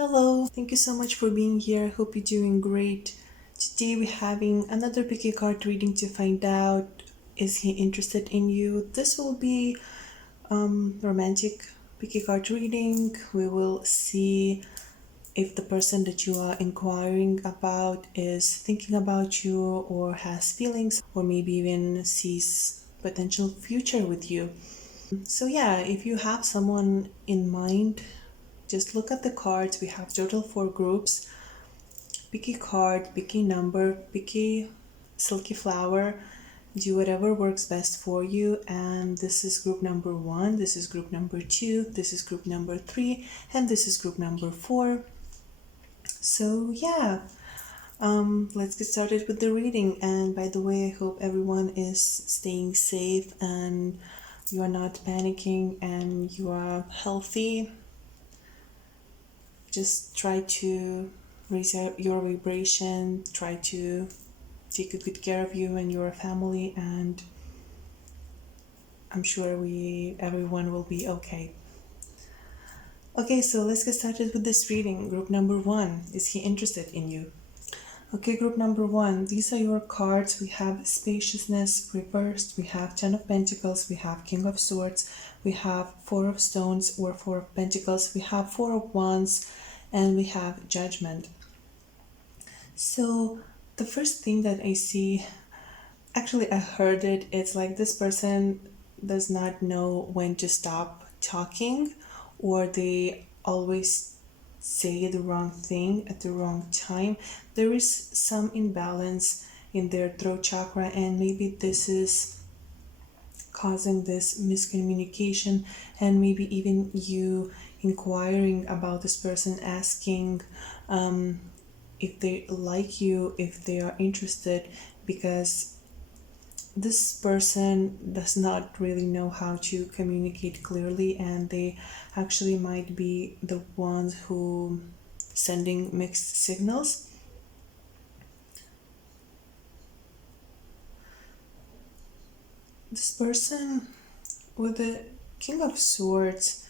Hello, thank you so much for being here. Hope you're doing great. Today we're having another picky card reading to find out is he interested in you. This will be romantic picky card reading. We will see if the person that you are inquiring about is thinking about you or has feelings or maybe even sees potential future with you. So yeah, if you have someone in mind, just look at the cards. We have total four groups. Picky card, picky number, picky silky flower. Do whatever works best for you. And this is group number one, this is group number two, this is group number three, and this is group number four. So yeah, let's get started with the reading. And by the way, I hope everyone is staying safe and you are not panicking and you are healthy. Just try to raise your vibration, try to take a good care of you and your family, and I'm sure everyone will be okay. Okay, so let's get started with this reading. Group number one, is he interested in you? Okay, group number one, these are your cards. We have spaciousness reversed, we have 10 of Pentacles, we have King of Swords, we have 4 of Stones or 4 of Pentacles, we have 4 of Wands, and we have Judgment. So the first thing that I see, actually I heard it, it's like this person does not know when to stop talking, or they always say the wrong thing at the wrong time. There is some imbalance in their throat chakra, and maybe this is causing this miscommunication, and maybe even you inquiring about this person, asking if they like you, if they are interested, because this person does not really know how to communicate clearly, and they actually might be the ones who sending mixed signals. This person with the King of Swords,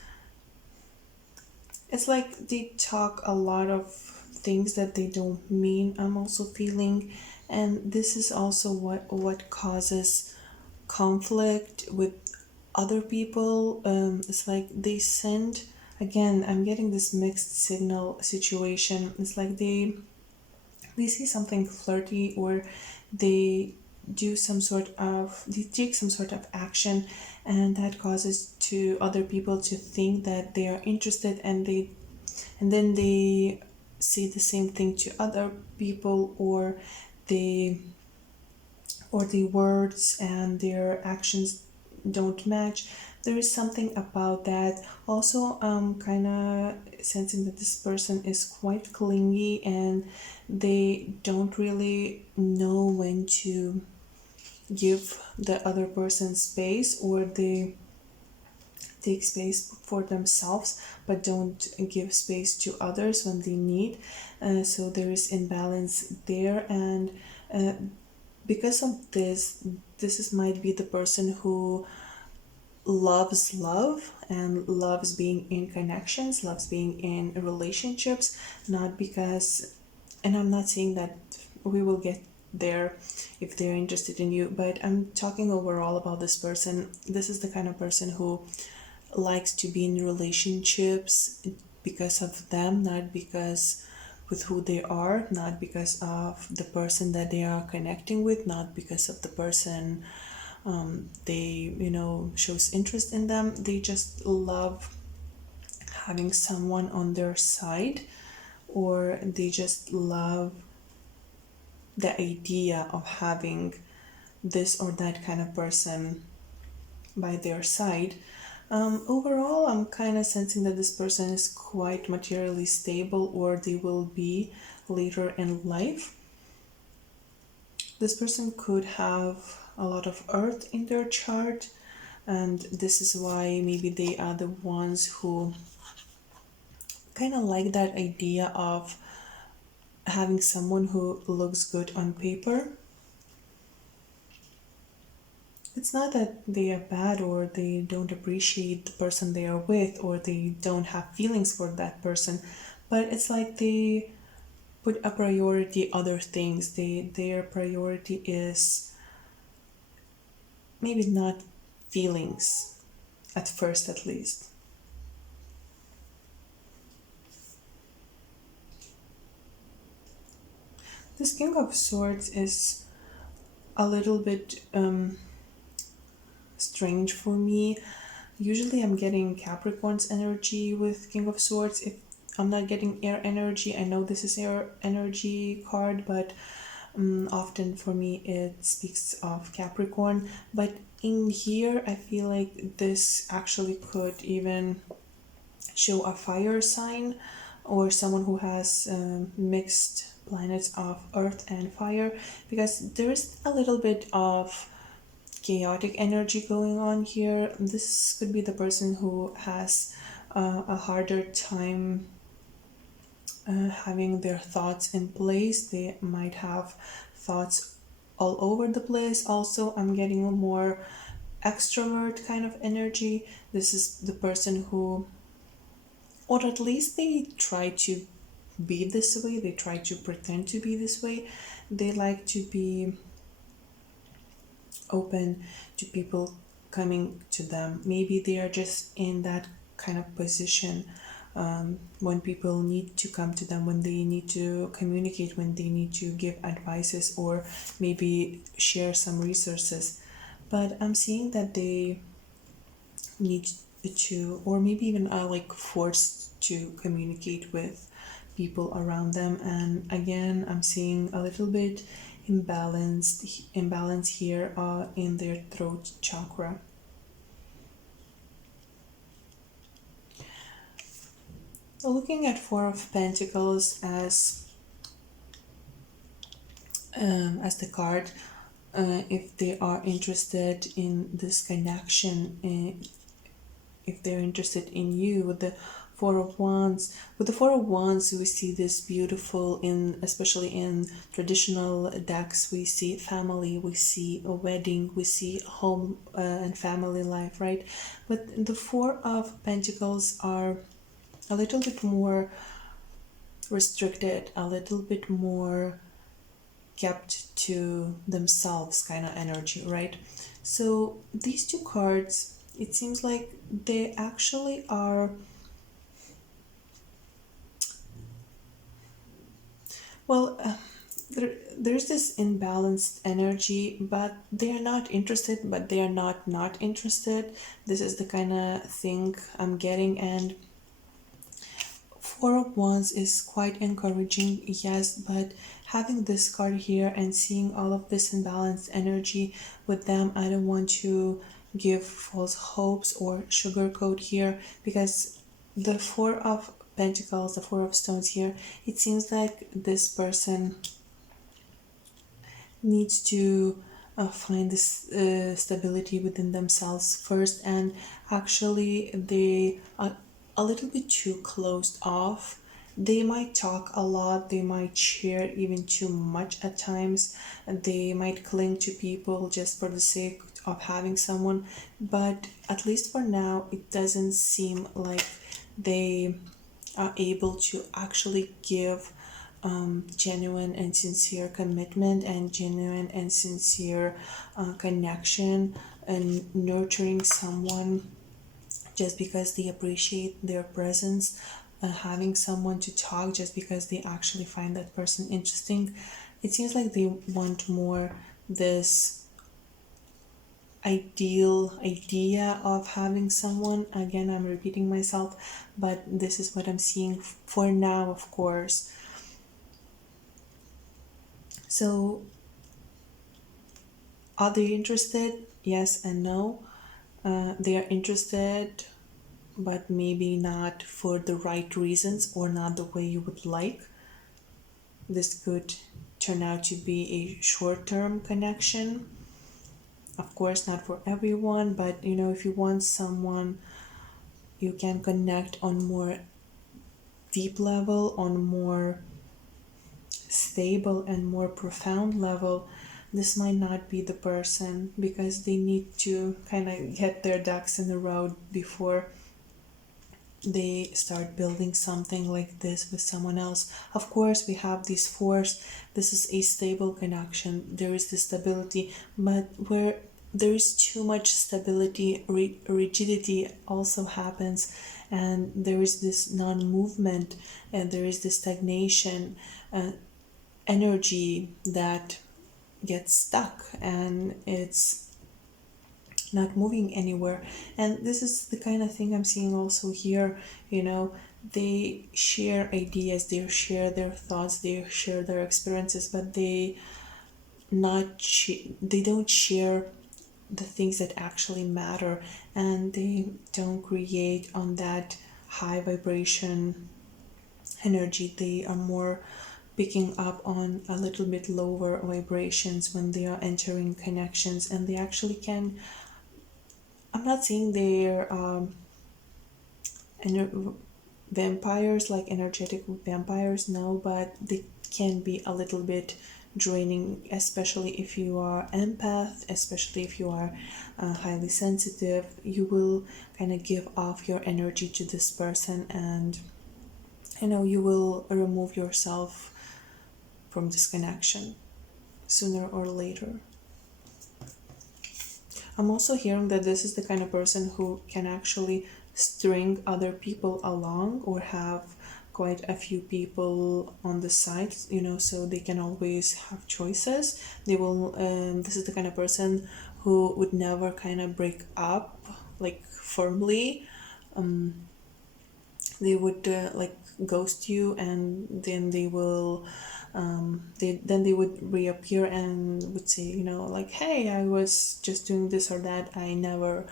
it's like they talk a lot of things that they don't mean, I'm also feeling, and this is also what causes conflict with other people. It's like they send, again, I'm getting this mixed signal situation. It's like they see something flirty, or they they take some sort of action, and that causes to other people to think that they are interested, and then they say the same thing to other people, or they or the words and their actions don't match. There is something about that. Also, kind of sensing that this person is quite clingy, and they don't really know when to give the other person space, or they take space for themselves but don't give space to others when they need. So there is imbalance there, and because of this might be the person who loves love and loves being in connections, loves being in relationships, not because, and I'm not saying that we will get there if they're interested in you, but I'm talking overall about this person. This is the kind of person who likes to be in relationships because of them, not because with who they are, not because of the person that they are connecting with, not because of the person they shows interest in them. They just love having someone on their side, or they just love the idea of having this or that kind of person by their side. Overall, I'm kind of sensing that this person is quite materially stable, or they will be later in life. This person could have a lot of earth in their chart, and this is why maybe they are the ones who kind of like that idea of having someone who looks good on paper. It's not that they are bad, or they don't appreciate the person they are with, or they don't have feelings for that person, but it's like they put a priority other things. Their priority is maybe not feelings, at first at least. This King of Swords is a little bit strange for me. Usually I'm getting Capricorn's energy with King of Swords. If I'm not getting air energy, I know this is air energy card, but often for me it speaks of Capricorn. But in here, I feel like this actually could even show a fire sign or someone who has mixed planets of earth and fire, because there is a little bit of chaotic energy going on here. This could be the person who has a harder time having their thoughts in place. They might have thoughts all over the place. Also, I'm getting a more extrovert kind of energy. This is the person who, or at least they try to be this way, they try to pretend to be this way. They like to be open to people coming to them. Maybe they are just in that kind of position when people need to come to them, when they need to communicate, when they need to give advices or maybe share some resources. But I'm seeing that they need to, or maybe even are like forced to communicate with people around them. And again, I'm seeing a little bit imbalance here in their throat chakra. Looking at Four of Pentacles as the card, if they are interested in this connection, if they're interested in you, with the Four of Wands. With the Four of Wands, we see this beautiful, in especially in traditional decks, we see family, we see a wedding, we see home and family life, right? But the Four of Pentacles are a little bit more restricted, a little bit more kept to themselves kind of energy, right? So these two cards, it seems like they actually are, well, there's this imbalanced energy, but they are not interested, but they are not interested. This is the kind of thing I'm getting. And Four of Wands is quite encouraging, yes, but having this card here and seeing all of this imbalanced energy with them, I don't want to give false hopes or sugarcoat here, because the Four of Pentacles, the Four of Stones here, it seems like this person needs to find this stability within themselves first, and actually they are a little bit too closed off. They might talk a lot, they might share even too much at times, they might cling to people just for the sake of having someone, but at least for now it doesn't seem like they are able to actually give genuine and sincere commitment and genuine and sincere connection and nurturing someone just because they appreciate their presence, having someone to talk just because they actually find that person interesting. It seems like they want more this ideal idea of having someone. Again, I'm repeating myself, but this is what I'm seeing for now, of course. So are they interested? Yes and no. They are interested, but maybe not for the right reasons or not the way you would like. This could turn out to be a short-term connection. Of course, not for everyone, but if you want someone you can connect on more deep level, on more stable and more profound level, this might not be the person, because they need to kind of get their ducks in a row before they start building something like this with someone else. Of course, we have this force. This is a stable connection. There is this stability, but where there is too much stability, rigidity also happens, and there is this non-movement, and there is this stagnation, energy that gets stuck, and it's not moving anywhere. And this is the kind of thing I'm seeing also here. They share ideas, they share their thoughts, they share their experiences, but they don't share the things that actually matter, and they don't create on that high vibration energy. They are more picking up on a little bit lower vibrations when they are entering connections, and they actually can, I'm not saying they're vampires, like energetic vampires, no, but they can be a little bit draining, especially if you are empath, especially if you are highly sensitive. You will kind of give off your energy to this person, and you will remove yourself from this connection sooner or later. I'm also hearing that this is the kind of person who can actually string other people along, or have quite a few people on the side, so they can always have choices. This is the kind of person who would never kind of break up, like firmly. They would like ghost you, and then they would reappear and would say, like, hey, I was just doing this or that, I never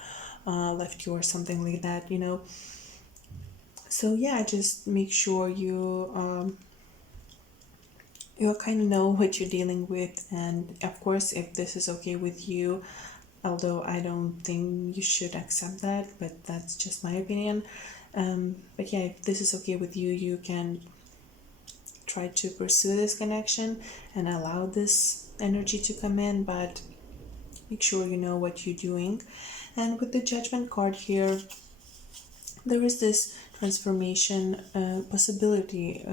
left you, or something like that. So yeah, just make sure you kind of know what you're dealing with. And of course, if this is okay with you, although I don't think you should accept that, but that's just my opinion. But yeah, if this is okay with you, you can try to pursue this connection and allow this energy to come in, but make sure you know what you're doing. And with the Judgment card here, there is this transformation possibility,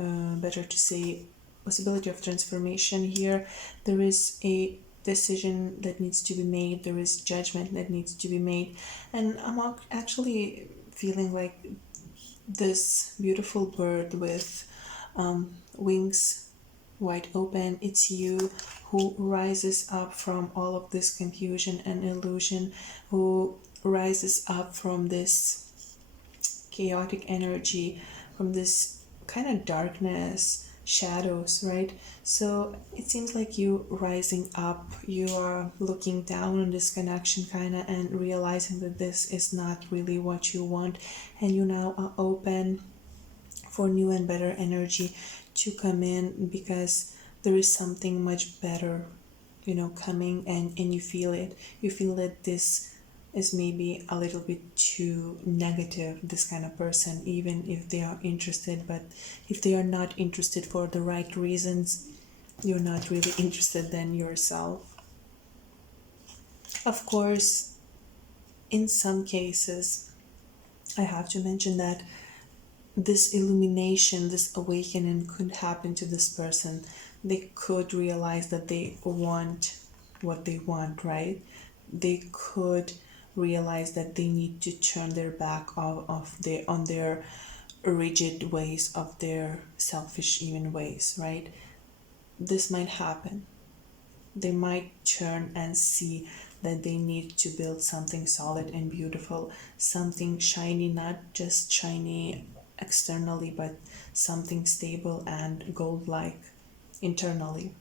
better to say, possibility of transformation here. There is a decision that needs to be made, there is judgment that needs to be made. And I'm actually feeling like this beautiful bird with wings wide open. It's you who rises up from all of this confusion and illusion, who rises up from this chaotic energy, from this kind of darkness, shadows, right? So it seems like you rising up, you are looking down on this connection kind of, and realizing that this is not really what you want, and you now are open for new and better energy to come in, because there is something much better coming. And you feel it, that this is maybe a little bit too negative, this kind of person, even if they are interested. But if they are not interested for the right reasons, you're not really interested then yourself. Of course, in some cases, I have to mention that this illumination, this awakening could happen to this person. They could realize that they want what they want, right? They could realize that they need to turn their back on their rigid ways, of their selfish even ways, right? This might happen. They might turn and see that they need to build something solid and beautiful, something shiny, not just shiny externally, but something stable and gold like internally.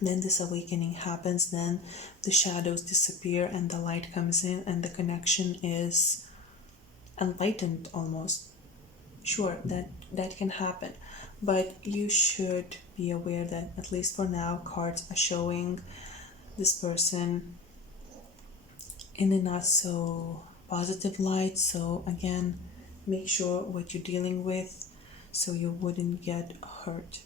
Then this awakening happens, then the shadows disappear and the light comes in, and the connection is enlightened almost. Sure, that can happen, but you should be aware that, at least for now, cards are showing this person in a not so positive light. So again, make sure what you're dealing with, so you wouldn't get hurt.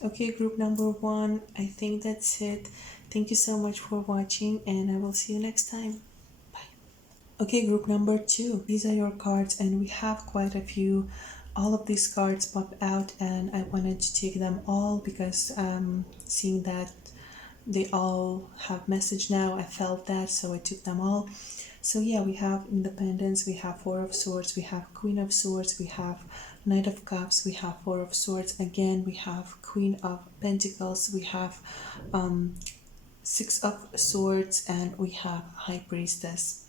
Okay, group number one, I think that's it. Thank you so much for watching, and I will see you next time. Bye. Okay, group number 2. These are your cards, and we have quite a few. All of these cards pop out, and I wanted to take them all because seeing that they all have message now, I felt that, so I took them all. So yeah, we have Independence, we have Four of Swords, we have Queen of Swords, we have Knight of Cups, we have Four of Swords again, we have Queen of Pentacles, we have Six of Swords, and we have High Priestess.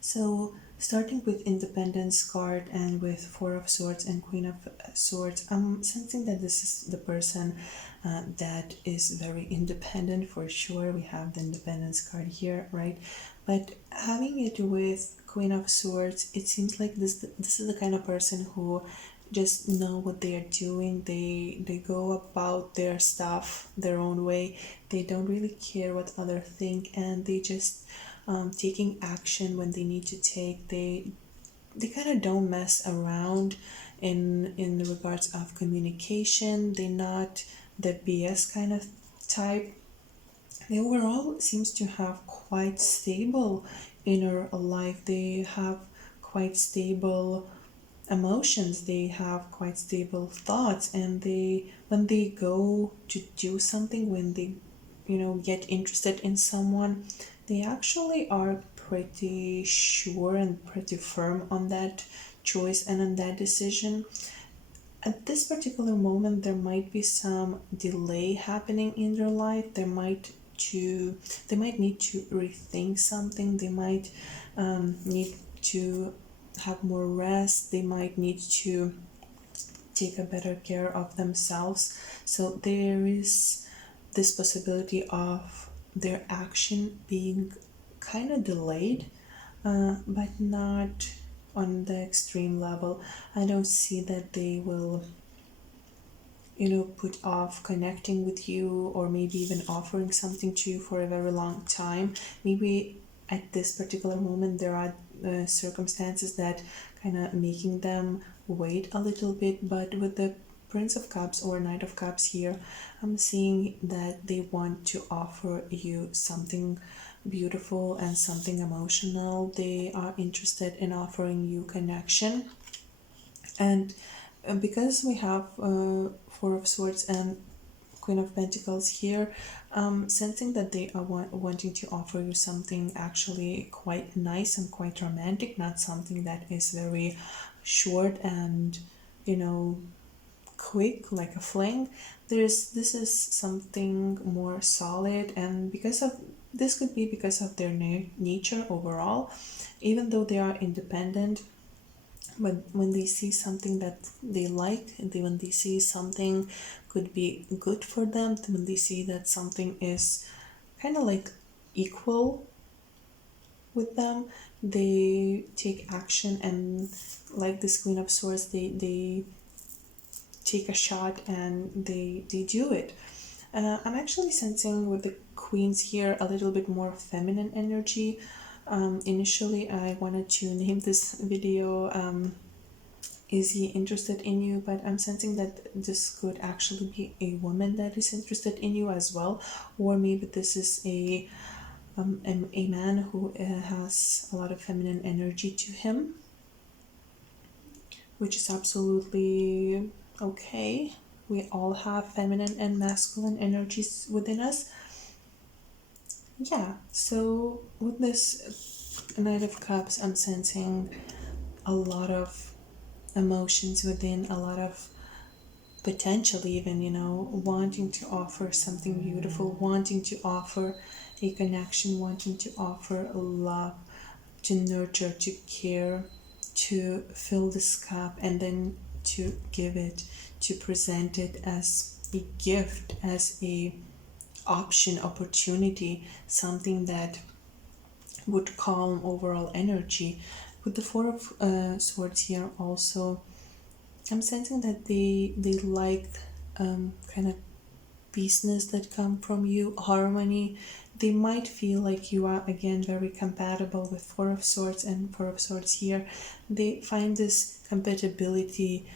So starting with Independence card and with Four of Swords and Queen of Swords, I'm sensing that this is the person that is very independent for sure. We have the Independence card here, right? But having it with Queen of Swords, it seems like this is the kind of person who just know what they are doing. They go about their stuff their own way. They don't really care what others think, and they just taking action when they need to take. They kind of don't mess around in the regards of communication. They're not the BS kind of type. They overall seems to have quite stable inner life. They have quite stable emotions, they have quite stable thoughts, and they when they go to do something, when they get interested in someone, they actually are pretty sure and pretty firm on that choice and on that decision. At this particular moment, there might be some delay happening in their life. They might need to rethink something. They might need to have more rest. They might need to take a better care of themselves. So there is this possibility of their action being kind of delayed, but not on the extreme level. I don't see that they will put off connecting with you, or maybe even offering something to you for a very long time. Maybe at this particular moment there are circumstances that kind of making them wait a little bit, but with the Prince of Cups or Knight of Cups here, I'm seeing that they want to offer you something beautiful and something emotional. They are interested in offering you connection. And because we have Four of Swords and Queen of Pentacles here, sensing that they are wanting to offer you something actually quite nice and quite romantic, not something that is very short and quick like a fling. This is something more solid, and because of this could be because of their nature overall, even though they are independent. But when they see something that they like, and when they see something could be good for them, when they see that something is kind of like equal with them, they take action. And like this Queen of Swords, they take a shot and they do it. I'm actually sensing with the queens here a little bit more feminine energy. Initially, I wanted to name this video Is He Interested in You? But I'm sensing that this could actually be a woman that is interested in you as well, or maybe this is a man who has a lot of feminine energy to him, which is absolutely okay. We all have feminine and masculine energies within us. Yeah, so with this Knight of Cups, I'm sensing a lot of emotions within, a lot of potential even, wanting to offer something beautiful, wanting to offer a connection, wanting to offer love, to nurture, to care, to fill this cup, and then to give it, to present it as a gift, as a option, opportunity, something that would calm overall energy. With the Four of Swords here also, I'm sensing that they like kind of peaceness that come from you, harmony. They might feel like you are again very compatible with Four of Swords and Four of Swords here. They find this compatibility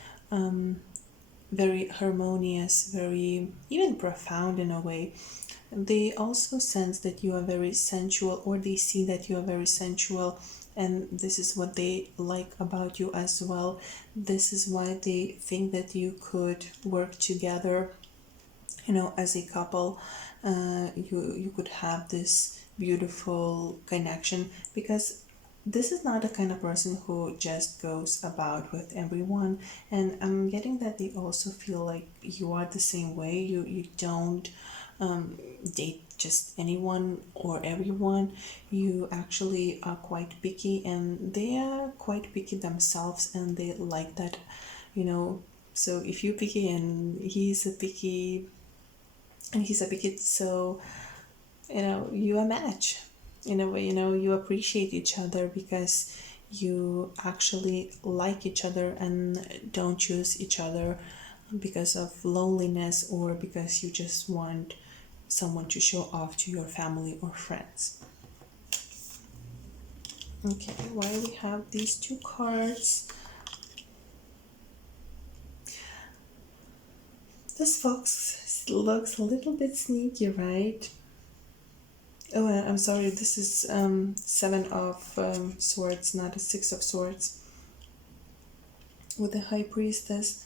very harmonious, very even profound in a way. they also sense that you are very sensual, or they see that you are very sensual, and this is what they like about you as well. This is why they think that you could work together, as a couple. You could have this beautiful connection, because this is not the kind of person who just goes about with everyone. And I'm getting that they also feel like you are the same way. You don't date just anyone or everyone. You actually are quite picky, and they are quite picky themselves, and they like that, you know so if you're picky and he's a picky, so you a match in a way. You appreciate each other because you actually like each other and don't choose each other because of loneliness, or because you just want someone to show off to your family or friends. Okay, why we have these two cards? This fox looks a little bit sneaky, right? Oh, I'm sorry, this is Seven of Swords, not a Six of Swords. With the High Priestess,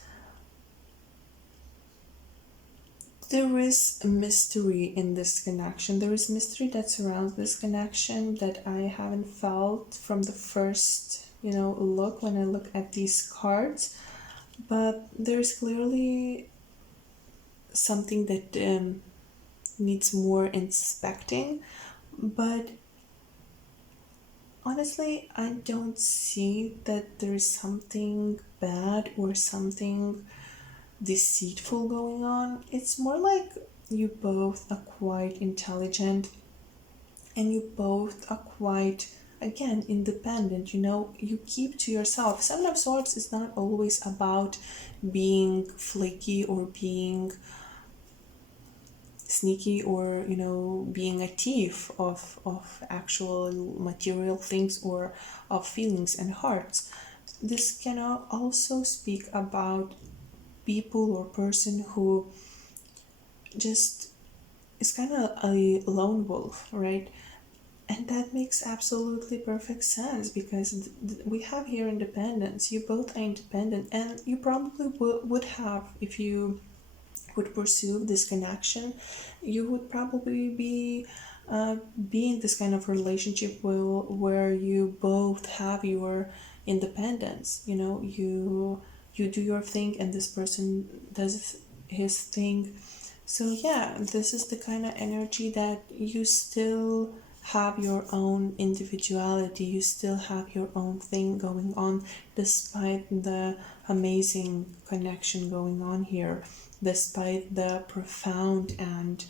there is a mystery in this connection. There is mystery that surrounds this connection that I haven't felt from the first, look when I look at these cards. But there's clearly something that needs more inspecting. But honestly, I don't see that there is something bad or something deceitful going on. It's more like you both are quite intelligent, and you both are quite, again, independent. You keep to yourself. Seven of Swords is not always about being flaky or being sneaky, or being a thief of actual material things, or of feelings and hearts. This can also speak about people or person who just is kind of a lone wolf, right? And that makes absolutely perfect sense, because we have here independence. You both are independent, and you probably would have, if you would pursue this connection, you would probably be in this kind of relationship where you both have your independence. You do your thing, and this person does his thing. So yeah, this is the kind of energy that you still have your own individuality, you still have your own thing going on, despite the amazing connection going on here, despite the profound and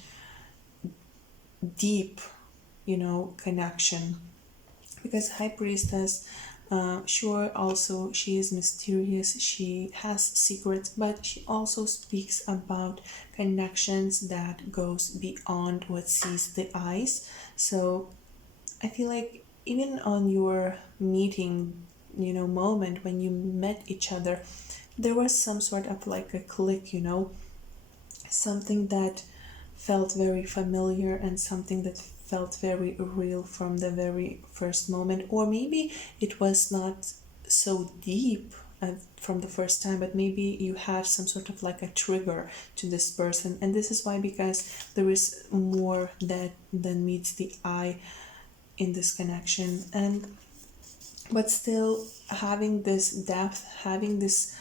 deep, connection. Because High Priestess, sure, also she is mysterious, she has secrets, but she also speaks about connections that goes beyond what sees the eyes. So I feel like even on your meeting, moment when you met each other, there was some sort of like a click, something that felt very familiar, and something that felt very real from the very first moment. Or maybe it was not so deep from the first time, but maybe you had some sort of like a trigger to this person. And this is why, because there is more that than meets the eye in this connection. And but still having this depth, having this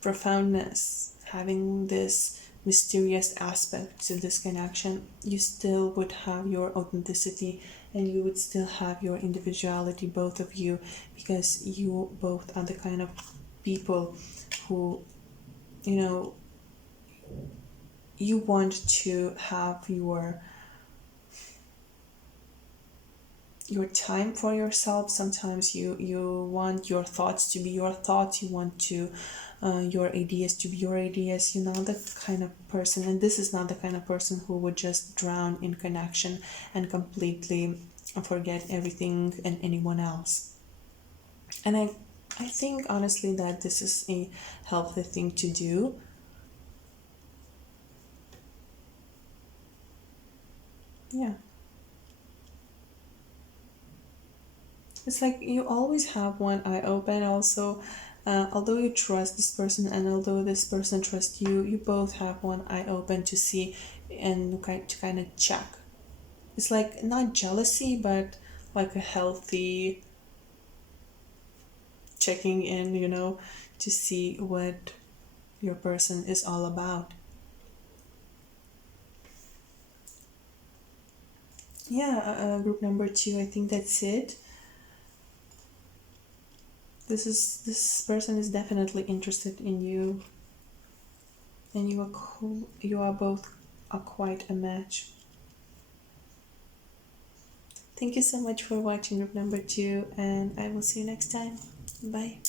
profoundness, having this mysterious aspect to this connection, you still would have your authenticity, and you would still have your individuality, both of you, because you both are the kind of people who, you want to have your time for yourself. Sometimes you want your thoughts to be your thoughts, you want to your ideas to be your ideas. You're not the kind of person, and this is not the kind of person who would just drown in connection and completely forget everything and anyone else. And I think honestly that this is a healthy thing to do. Yeah. It's like you always have one eye open. Also, although you trust this person and although this person trusts you, you both have one eye open to see and to kind of check. It's like not jealousy, but like a healthy checking in, to see what your person is all about. Yeah, group number two, I think that's it. This person is definitely interested in you, and you are both are quite a match. Thank you so much for watching group number two, and I will see you next time. Bye.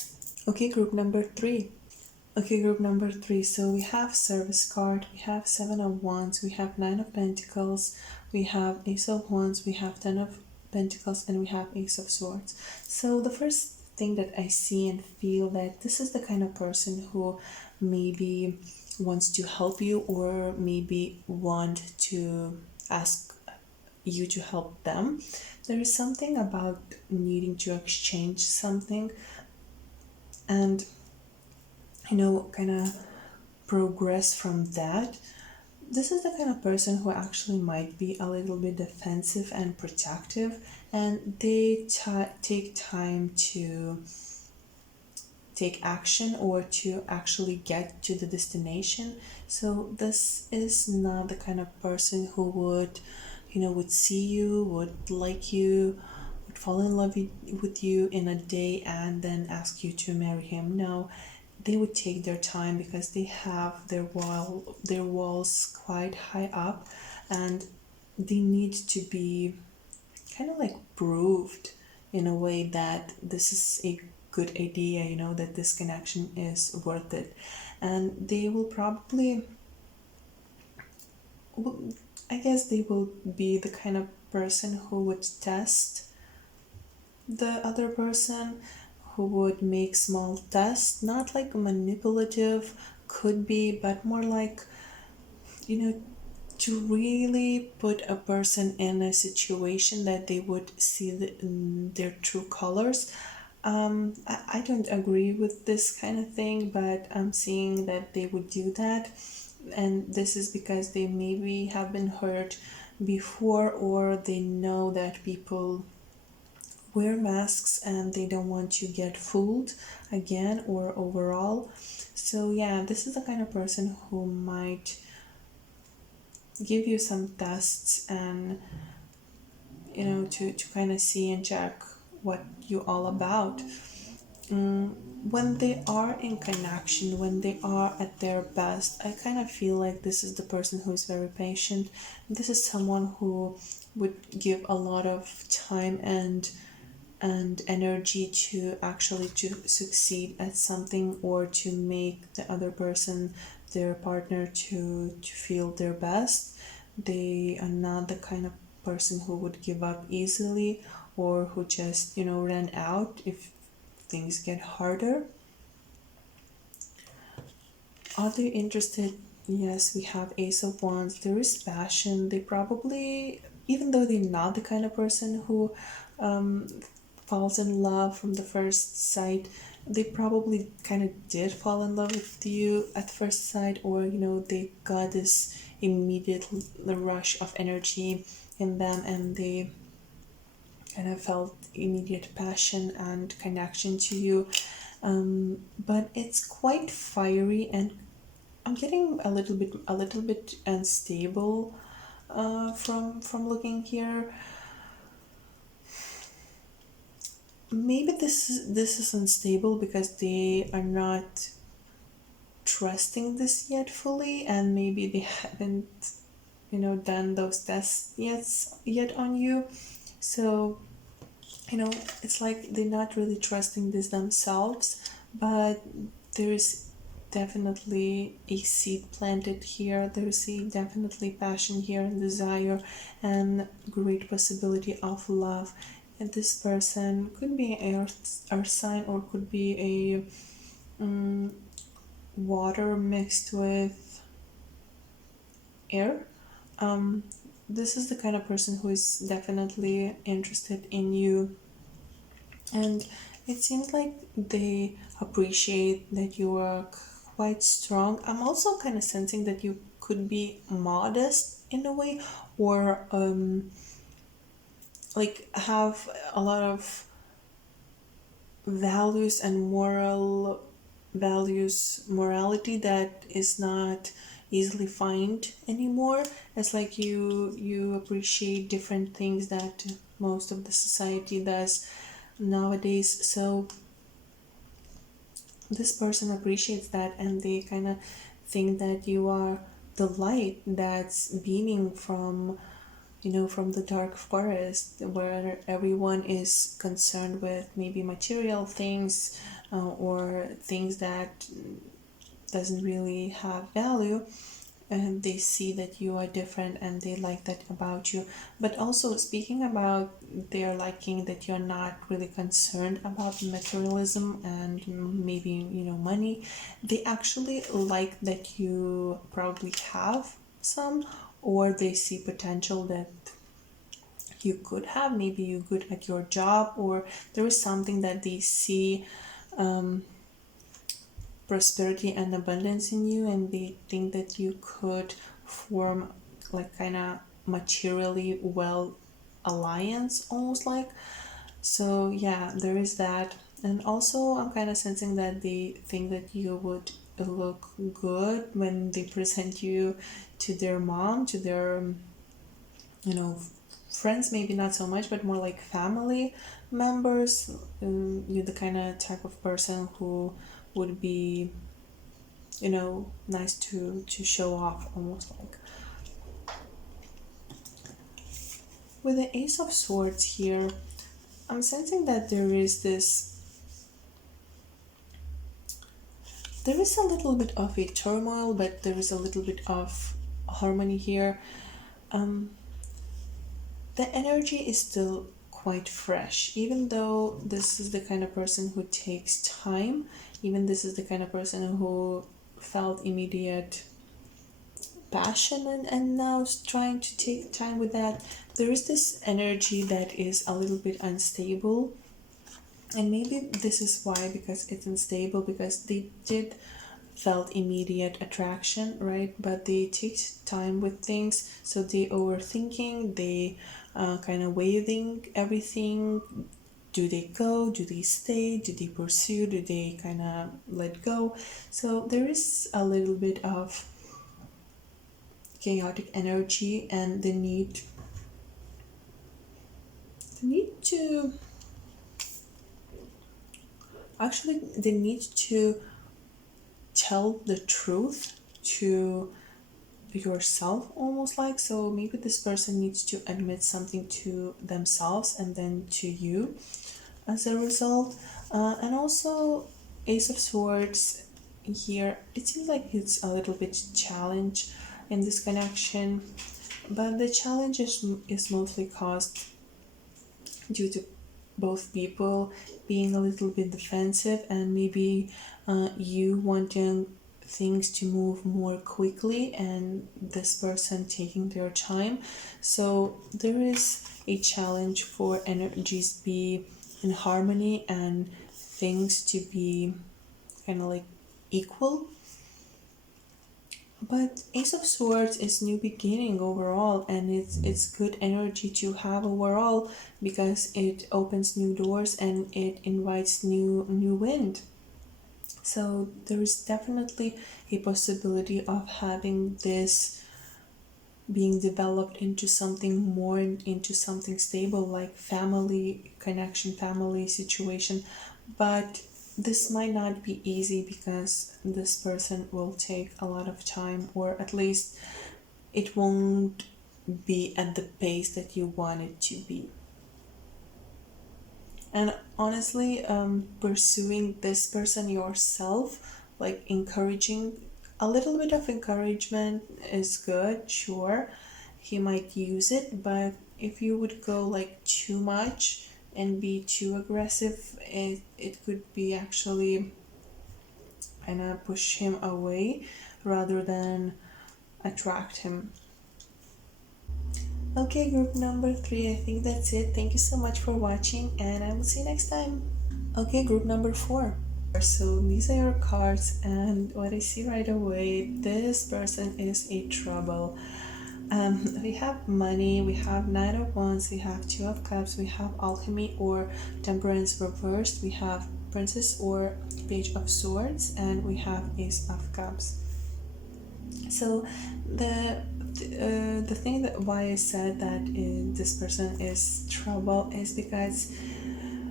Okay, group number three. Okay, group number three. So we have service card, we have seven of wands, we have nine of pentacles, we have ace of wands, we have 10 of pentacles, and we have ace of swords. So the first thing that I see and feel that this is the kind of person who maybe wants to help you or maybe want to ask you to help them. There is something about needing to exchange something and kind of progress from that. This is the kind of person who actually might be a little bit defensive and protective, and they take time to take action or to actually get to the destination. So this is not the kind of person who would see you, would like you, would fall in love with you in a day and then ask you to marry him. No, they would take their time because they have their walls quite high up, and they need to be kind of like proved in a way that this is a good idea, that this connection is worth it. And they will probably, I guess, they will be the kind of person who would test the other person, who would make small tests, not like manipulative, could be, but more like, you know, to really put a person in a situation that they would see their true colors. I don't agree with this kind of thing, but I'm seeing that they would do that. And this is because they maybe have been hurt before, or they know that people wear masks and they don't want to get fooled again or overall. So, yeah, this is the kind of person who might give you some tests and to kind of see and check what you all about. When they are in connection, when they are at their best, I kind of feel like this is the person who is very patient. This is someone who would give a lot of time and energy to actually to succeed at something, or to make the other person, their partner, to feel their best. They are not the kind of person who would give up easily, or who just ran out if things get harder. Are they interested? Yes, we have ace of wands. There is passion. They probably, even though they're not the kind of person who um, falls in love from the first sight, they probably kind of did fall in love with you at first sight, or they got this immediate rush of energy in them, and they kind of felt immediate passion and connection to you. But it's quite fiery, and I'm getting a little bit unstable from looking here. Maybe this is unstable because they are not trusting this yet fully, and maybe they haven't done those tests yet on you. So it's like they're not really trusting this themselves, but there is definitely a seed planted here. There is definitely passion here and desire and great possibility of love. And this person could be an earth sign, or could be a water mixed with air. this is the kind of person who is definitely interested in you, and it seems like they appreciate that you are quite strong. I'm also kind of sensing that you could be modest in a way, or like have a lot of values and morality that is not easily find anymore. It's like you appreciate different things that most of the society does nowadays. So this person appreciates that, and they kind of think that you are the light that's beaming from, from the dark forest where everyone is concerned with maybe material things, or things that doesn't really have value, and they see that you are different and they like that about you. But also, speaking about their liking that you're not really concerned about materialism and maybe money, they actually like that you probably have some, or they see potential that you could have. Maybe you're good at your job, or there is something that they see, prosperity and abundance in you, and they think that you could form like kind of materially well alliance, almost like. So yeah, there is that. And also, I'm kind of sensing that they think that you would look good when they present you to their mom, to their you know friends, maybe not so much, but more like family members. You're the kind of type of person who would be, nice to show off, almost like. With the Ace of Swords here, I'm sensing that there is a little bit of a turmoil, but there is a little bit of harmony here. um the energy is still quite fresh, even though this is the kind of person who takes time. Even this is the kind of person who felt immediate passion, and now is trying to take time with that. There is this energy that is a little bit unstable, and maybe this is why, because it's unstable, because they did felt immediate attraction, right? But they take time with things, so they overthinking, they kind of weighing everything. Do they go, do they stay, do they pursue, do they kind of let go? So there is a little bit of chaotic energy, and the need to actually, they need to tell the truth to yourself, almost like. So maybe this person needs to admit something to themselves and then to you as a result. And also, Ace of Swords here, it seems like it's a little bit challenge in this connection, but the challenge is mostly caused due to both people being a little bit defensive, and maybe you wanting things to move more quickly and this person taking their time. So there is a challenge for energies be in harmony and things to be kind of like equal. But Ace of Swords is new beginning overall, and it's good energy to have overall, because it opens new doors and it invites new wind. So there is definitely a possibility of having this being developed into something more, into something stable, like family connection, family situation. But this might not be easy, because this person will take a lot of time, or at least it won't be at the pace that you want it to be. And honestly, pursuing this person yourself, like encouraging, a little bit of encouragement is good, sure. He might use it, but if you would go like too much and be too aggressive, it could be actually kind of push him away rather than attract him. Okay, group number 3, I think that's it. Thank you so much for watching, and I will see you next time. Okay, group number 4. So these are your cards, and what I see right away, this person is a trouble. We have money, we have Knight of Wands, we have Two of Cups, we have Alchemy or Temperance reversed, we have Princess or Page of Swords, and we have Ace of Cups. So the thing that why I said that this person is trouble is because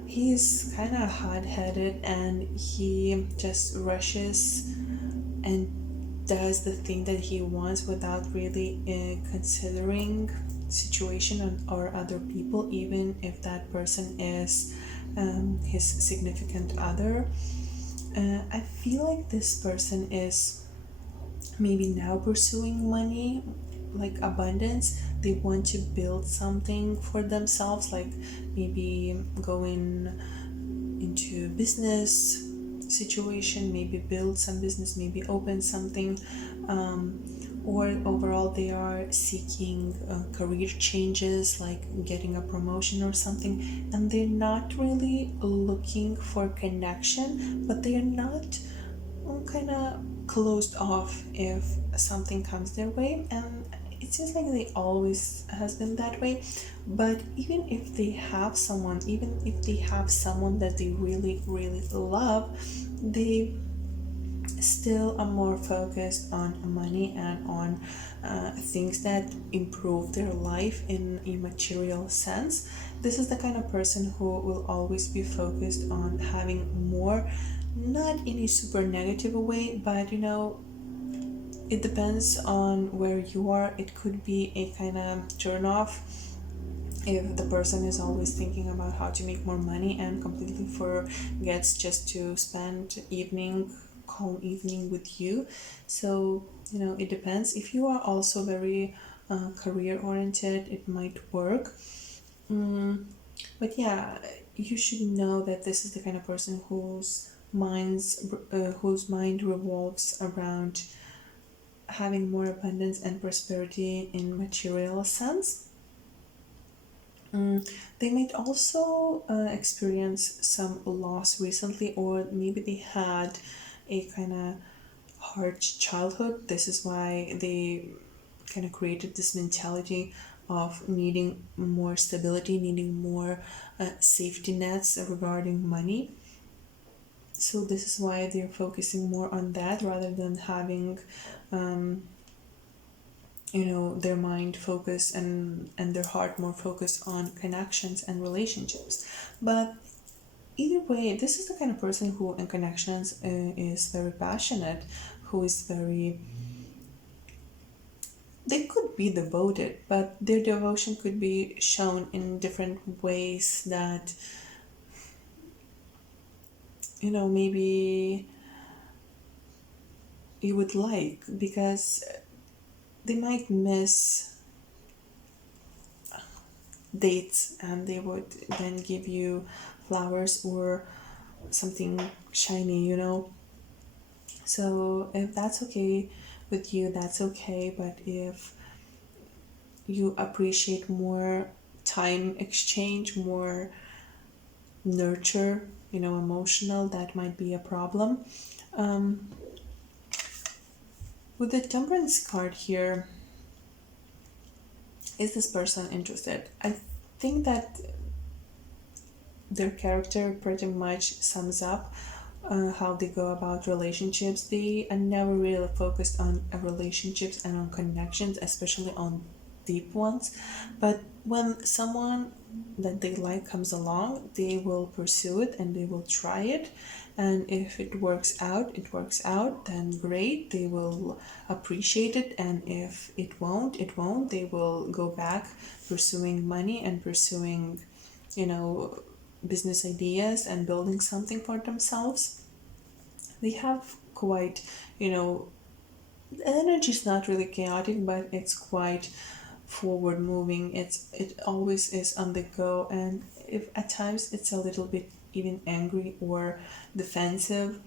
he's kind of hot-headed and he just rushes and does the thing that he wants without really considering situation or other people, even if that person is his significant other. I feel like this person is maybe now pursuing money, like abundance. They want to build something for themselves, like maybe going into business situation, maybe build some business, maybe open something, or overall they are seeking career changes, like getting a promotion or something, and they're not really looking for connection, but they are not kind of closed off if something comes their way, and it seems like they always has been that way. But even if they have someone, even if they have someone that they really really love, they still are more focused on money and on things that improve their life in a material sense. This is the kind of person who will always be focused on having more, not in a super negative way, but it depends on where you are. It could be a kind of turn off if the person is always thinking about how to make more money and completely forgets just to spend calm evening with you. So it depends. If you are also very career oriented, it might work. But yeah, you should know that this is the kind of person whose mind revolves around having more abundance and prosperity in material sense. They might also experience some loss recently, or maybe they had a kind of hard childhood. This is why they kind of created this mentality of needing more stability, needing more safety nets regarding money. So this is why they're focusing more on that rather than having their mind focus and their heart more focused on connections and relationships. But either way, this is the kind of person who in connections is very passionate, who is very, they could be devoted, but their devotion could be shown in different ways that maybe you would like, because they might miss dates and they would then give you flowers or something shiny. So if that's okay with you, that's okay. But if you appreciate more time exchange, more nurture, emotional, that might be a problem. With the temperance card here, is this person interested? I think that their character pretty much sums up how they go about relationships. They are never really focused on relationships and on connections, especially on deep ones. But when someone that they like comes along, they will pursue it and they will try it. And if it works out, it works out, then great, they will appreciate it. And if it won't, it won't. They will go back pursuing money and pursuing, business ideas and building something for themselves. They have quite, the energy is not really chaotic, but it's quite forward moving. It always is on the go, and if at times it's a little bit even angry or defensive.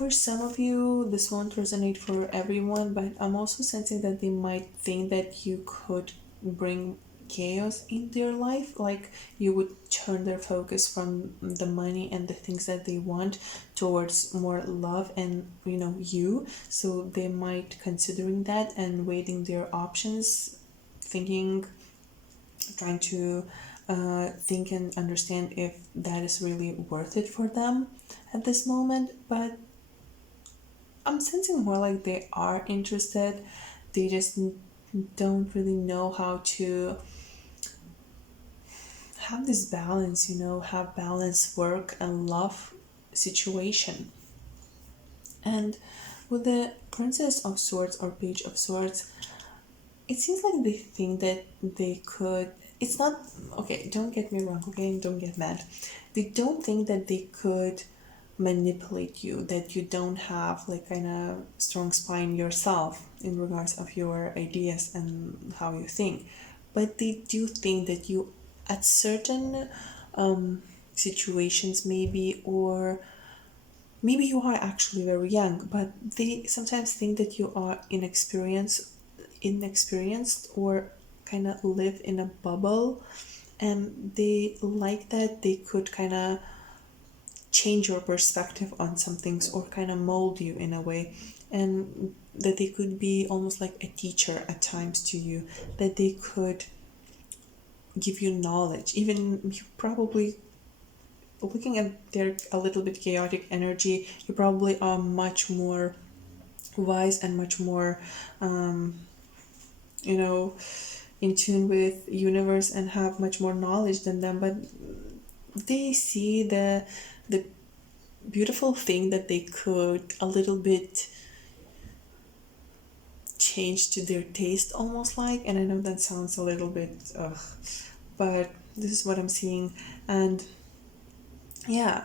for some of you, this won't resonate for everyone, but I'm also sensing that they might think that you could bring chaos in their life. Like you would turn their focus from the money and the things that they want towards more love and, you. So they might considering that and weighing their options, thinking, trying to think and understand if that is really worth it for them at this moment. But I'm sensing more like they are interested. They just don't really know how to have this balance, have balance work and love situation. And with the Princess of Swords or Page of Swords, it seems like they think that they could. It's not okay, don't get me wrong, okay, don't get mad. They don't think that they could manipulate you, that you don't have like kind of strong spine yourself in regards of your ideas and how you think. But they do think that you at certain situations maybe, or maybe you are actually very young, but they sometimes think that you are inexperienced or kind of live in a bubble, and they like that they could kind of change your perspective on some things or kind of mold you in a way, and that they could be almost like a teacher at times to you, that they could give you knowledge. Even you probably, looking at their a little bit chaotic energy, you probably are much more wise and much more you know in tune with universe and have much more knowledge than them. But they see the beautiful thing that they could a little bit change to their taste, almost like. And I know that sounds a little bit but this is what I'm seeing. And yeah,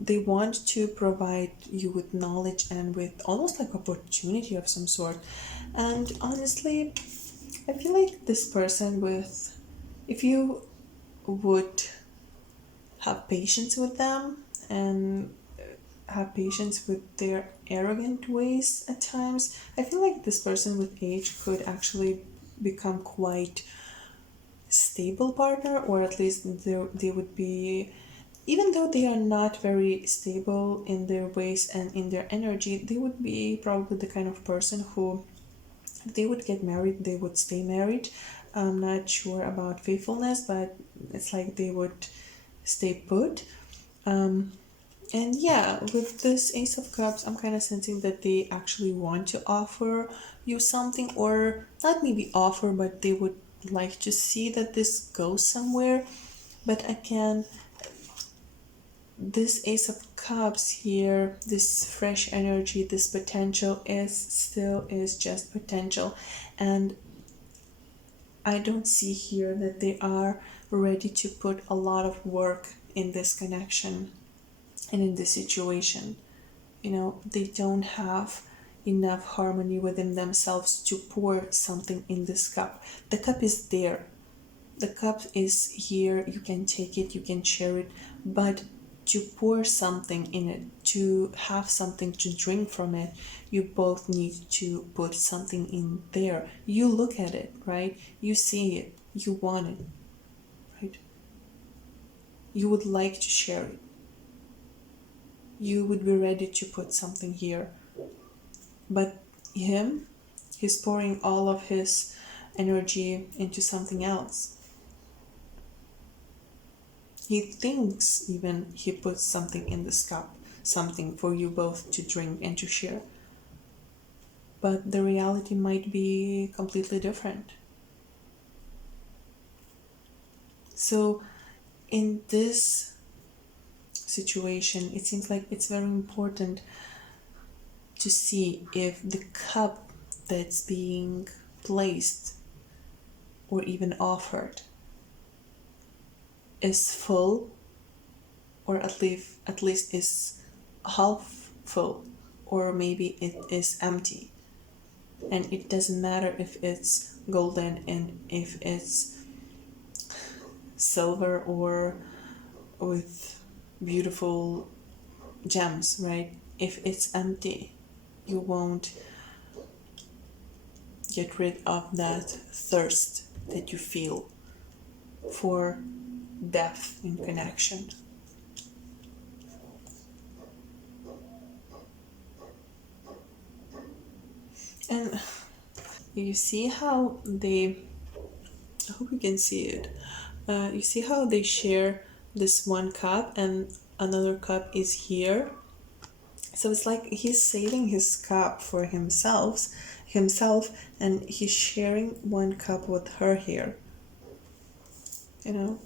they want to provide you with knowledge and with almost like opportunity of some sort. And honestly, I feel like this person, with if you would have patience with them and have patience with their arrogant ways at times, I feel like this person with age could actually become quite stable partner, or at least they would be, even though they are not very stable in their ways and in their energy, they would be probably the kind of person who, if they would get married, they would stay married. I'm not sure about faithfulness, but it's like they would stay put. And yeah, with this Ace of Cups, I'm kind of sensing that they actually want to offer you something, or not maybe offer, but they would like to see that this goes somewhere. But again, this Ace of Cups here, this fresh energy, this potential is just potential. And I don't see here that they are ready to put a lot of work in this connection and in this situation. They don't have enough harmony within themselves to pour something in this cup. The cup is there. The cup is here. You can take it, you can share it, but to pour something in it, to have something to drink from it, you both need to put something in there. You look at it, right? You see it, you want it, right? You would like to share it. You would be ready to put something here. But he's pouring all of his energy into something else. He thinks even he puts something in this cup, something for you both to drink and to share. But the reality might be completely different. So in this situation, it seems like it's very important to see if the cup that's being placed or even offered is full, or at least is half full, or maybe it is empty. And it doesn't matter if it's golden and if it's silver or with beautiful gems, right? if it's empty, you won't get rid of that thirst that you feel for depth in connection. And you see how they, I hope you can see it. You see how they share this one cup and another cup is here? So it's like he's saving his cup for himself, and he's sharing one cup with her here. You know?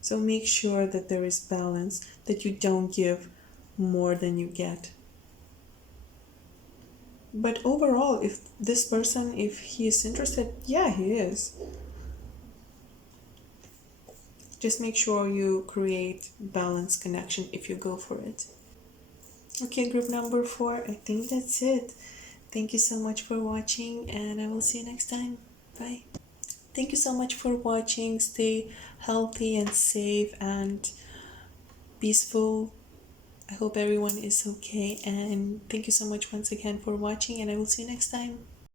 So make sure that there is balance, that you don't give more than you get. But overall, if this person, if he is interested, yeah, he is. Just make sure you create balanced connection if you go for it. Okay, group number 4, I think that's it. Thank you so much for watching, and I will see you next time. Bye. Thank you so much for watching. Stay healthy and safe and peaceful. I hope everyone is okay, and thank you so much once again for watching, and I will see you next time.